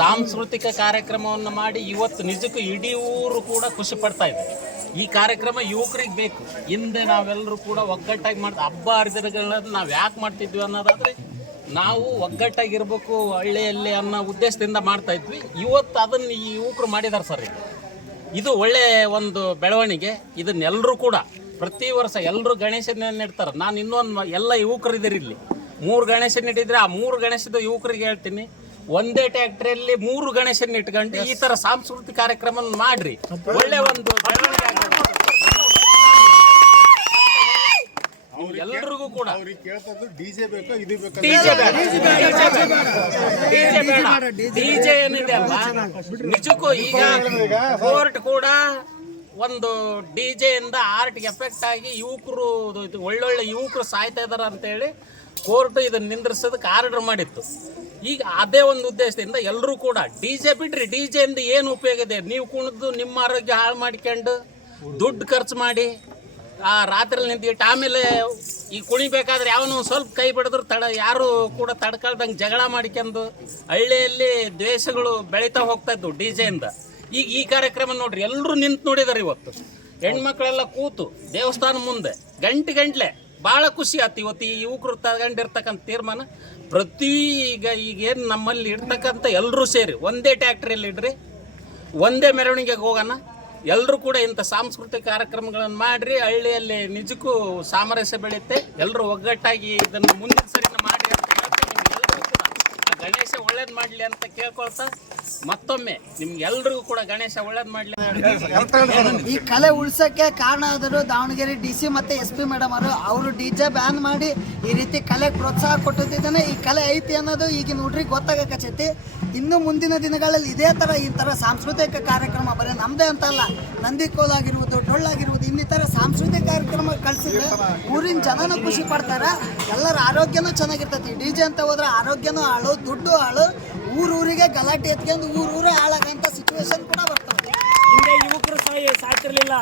ಸಾಂಸ್ಕೃತಿಕ ಕಾರ್ಯಕ್ರಮವನ್ನು ಮಾಡಿ ಇವತ್ತು ನಿಜಕ್ಕೂ ಇಡೀ ಊರು ಕೂಡ ಖುಷಿ ಪಡ್ತಾ ಇದೆ. ಈ ಕಾರ್ಯಕ್ರಮ ಯುವಕರಿಗೆ ಬೇಕು. ಹಿಂದೆ ನಾವೆಲ್ಲರೂ ಕೂಡ ಒಗ್ಗಟ್ಟಾಗಿ ಮಾಡ್ತಾ, ಹಬ್ಬ ಹರಿದಿನಗಳನ್ನ ನಾವು ಯಾಕೆ ಮಾಡ್ತಿದ್ವಿ ಅನ್ನೋದಾದ್ರೆ, ನಾವು ಒಗ್ಗಟ್ಟಾಗಿರ್ಬೇಕು, ಹಳ್ಳಿಯಲ್ಲಿ ಅನ್ನೋ ಉದ್ದೇಶದಿಂದ ಮಾಡ್ತಾ ಇದ್ವಿ. ಇವತ್ತು ಅದನ್ನು ಈ ಯುವಕರು ಮಾಡಿದ್ದಾರೆ ಸರ್ ಇದು ಒಳ್ಳೆ ಒಂದು ಬೆಳವಣಿಗೆ. ಇದನ್ನೆಲ್ಲರೂ ಕೂಡ ಪ್ರತಿ ವರ್ಷ ಎಲ್ಲರೂ ಗಣೇಶನ ಇಡ್ತಾರೆ ನಾನು ಇನ್ನೊಂದು ಎಲ್ಲ ಯುವಕರು ಇದ್ದೀರಿ ಇಲ್ಲಿ. ಮೂರು ಗಣೇಶನ ಇಟ್ಟಿದ್ರೆ ಆ ಮೂರು ಗಣೇಶದ ಯುವಕರಿಗೆ ಹೇಳ್ತೀನಿ. ಒಂದೇ ಟ್ಯಾಕ್ಟ್ರಿಯಲ್ಲಿ ಮೂರು ಗಣೇಶನ್ ಇಟ್ಕೊಂಡು ಈ ತರ ಸಾಂಸ್ಕೃತಿಕ ಕಾರ್ಯಕ್ರಮ ಮಾಡ್ರಿ. ಒಳ್ಳೆ ಒಂದು ಎಲ್ಲರಿಗೂ ಎಲ್ರಿಗೂ ಕೂಡ. ಡಿಜೆ ಬೇಕು ಇದು ಬೇಕು? ಡಿಜೆ ಬೇಡ. ಡಿಜೆ ಬೇಡ. ಡಿಜೆ ಏನಿದೆ ಅಲ್ಲ ನಿಜಕ್ಕೂ ಈಗ ಕೋರ್ಟ್ ಕೂಡ ಒಂದು ಡಿಜೆ ಇಂದ ಆರ್ಟ್ ಎಫೆಕ್ಟ್ ಆಗಿ ಯುವಕರು ಇದು ಒಳ್ಳೊಳ್ಳೆ ಯುವಕರು ಸಾಯ್ತಾ ಇದಾರೆ ಅಂತೇಳಿ ಕೋರ್ಟ್ ಇದನ್ನ ನಿಂದ್ರಿಸೋದಕ್ಕೆ ಆರ್ಡರ್ ಮಾಡಿತ್ತು. ಈಗ ಅದೇ ಒಂದು ಉದ್ದೇಶದಿಂದ ಎಲ್ಲರೂ ಕೂಡ ಡಿ ಜೆ ಬಿಡ್ರಿ ಡಿಜೆ ಇಂದ ಏನು ಉಪಯೋಗ ಇದೆ? ನೀವು ಕುಣಿದು ನಿಮ್ಮ ಆರೋಗ್ಯ ಹಾಳು ಮಾಡ್ಕೊಂಡು ದುಡ್ಡು ಖರ್ಚು ಮಾಡಿ ಆ ರಾತ್ರಿ ನಿಂತ್ಬಿಟ್ಟು ಆಮೇಲೆ ಈ ಕುಣಿಬೇಕಾದ್ರೆ ಯಾವನು ಸ್ವಲ್ಪ ಕೈ ಬಿಡಿದ್ರು ತಡ, ಯಾರು ಕೂಡ ತಡ್ಕೊಳ್ದಂಗೆ ಜಗಳ ಮಾಡ್ಕೊಂಡು ಹಳ್ಳಿಯಲ್ಲಿ ದ್ವೇಷಗಳು ಬೆಳೀತಾ ಹೋಗ್ತಾ ಇದ್ವು ಡಿ ಇಂದ ಈಗ ಈ ಕಾರ್ಯಕ್ರಮ ನೋಡ್ರಿ ಎಲ್ಲರೂ ನಿಂತು ನೋಡಿದಾರೆ ಇವತ್ತು. ಹೆಣ್ಮಕ್ಳೆಲ್ಲ ಕೂತು ದೇವಸ್ಥಾನ ಮುಂದೆ, ಗಂಟೆ ಗಂಟ್ಲೆ ಭಾಳ ಖುಷಿ ಆಯ್ತು ಇವತ್ತು ಈ ಯುವಕರು ತಗೊಂಡಿರ್ತಕ್ಕಂಥ ತೀರ್ಮಾನ. ಪ್ರತಿ ಈಗ ಈಗೇನು ನಮ್ಮಲ್ಲಿ ಇರ್ತಕ್ಕಂಥ ಎಲ್ಲರೂ ಸೇರಿ ಒಂದೇ ಟ್ಯಾಕ್ಟ್ರಿಯಲ್ಲಿ ಇಡ್ರಿ, ಒಂದೇ ಮೆರವಣಿಗೆಗೆ ಹೋಗೋಣ. ಎಲ್ಲರೂ ಕೂಡ ಇಂಥ ಸಾಂಸ್ಕೃತಿಕ ಕಾರ್ಯಕ್ರಮಗಳನ್ನು ಮಾಡಿರಿ, ಹಳ್ಳಿಯಲ್ಲಿ ನಿಜಕ್ಕೂ ಸಾಮರಸ್ಯ ಬೆಳೆಯುತ್ತೆ. ಎಲ್ಲರೂ ಒಗ್ಗಟ್ಟಾಗಿ ಇದನ್ನು ಮುಂದಿನ ಸರಿ ಮಾಡಿ ಅಂತ ಹೇಳ್ತಾ ನಿಮ್ಗೆಲ್ರಿಗೂ ಕೂಡ ಆ ಗಣೇಶ ಒಳ್ಳೇದು ಮಾಡಲಿ ಅಂತ ಕೇಳ್ಕೊಳ್ತಾ ಮತ್ತೊಮ್ಮೆ ನಿಮ್ಗೆಲ್ರಿಗೂ ಕೂಡ ಗಣೇಶ ಒಳ್ಳೇದು ಮಾಡಲಿ ಈ ಕಲೆ ಉಳ್ಸಕ್ಕೆ ಕಾರಣ ಆದರು ದಾವಣಗೆರೆ ಡಿ ಸಿ ಮತ್ತೆ ಎಸ್ ಪಿ ಮೇಡಮ್ ಅವರು. ಅವರು ಡಿ ಜೆ ಬ್ಯಾನ್ ಮಾಡಿ ಈ ರೀತಿ ಕಲೆ ಪ್ರೋತ್ಸಾಹ ಕೊಟ್ಟಿದ್ದಾನೆ ಈ ಕಲೆ ಐತಿ ಅನ್ನೋದು ಈಗಿನ ಹುಡ್ರಿಗೆ ಗೊತ್ತಾಗಕಚ್ಚೈತಿ ಇನ್ನು ಮುಂದಿನ ದಿನಗಳಲ್ಲಿ ಇದೇ ತರ ಈ ತರ ಸಾಂಸ್ಕೃತಿಕ ಕಾರ್ಯಕ್ರಮ ಬರೀ ನಮ್ಮದೇ ಅಂತಲ್ಲ. ನಂದಿ ಕೋಲಾಗಿರ್ಬೋದು ಡೊಳ್ಳಾಗಿರ್ಬೋದು ಇನ್ನಿತರ ಸಾಂಸ್ಕೃತಿಕ ಕಾರ್ಯಕ್ರಮ ಕಳಿಸಿದ್ರೆ ಊರಿನ ಜನನೂ ಖುಷಿ ಪಡ್ತಾರೆ, ಎಲ್ಲರ ಆರೋಗ್ಯನೂ ಚೆನ್ನಾಗಿರ್ತೈತಿ. ಡಿ ಜೆ ಅಂತ ಹೋದ್ರೆ ಆರೋಗ್ಯನೂ ಹಾಳು ದುಡ್ಡು ಹಾಳು ಊರೂರಿಗೆ ಗಲಾಟೆ ಎತ್ಕೊಂಡು ಊರೂರೇ ಹಾಳಾಗಂತ ಸಿಚುವೇಶನ್ ಕೂಡ ಬರ್ತದೆ ಹಿಂದೆ ಯುವಕರು ಸಾಯ್ತಿರ್ಲಿಲ್ಲ.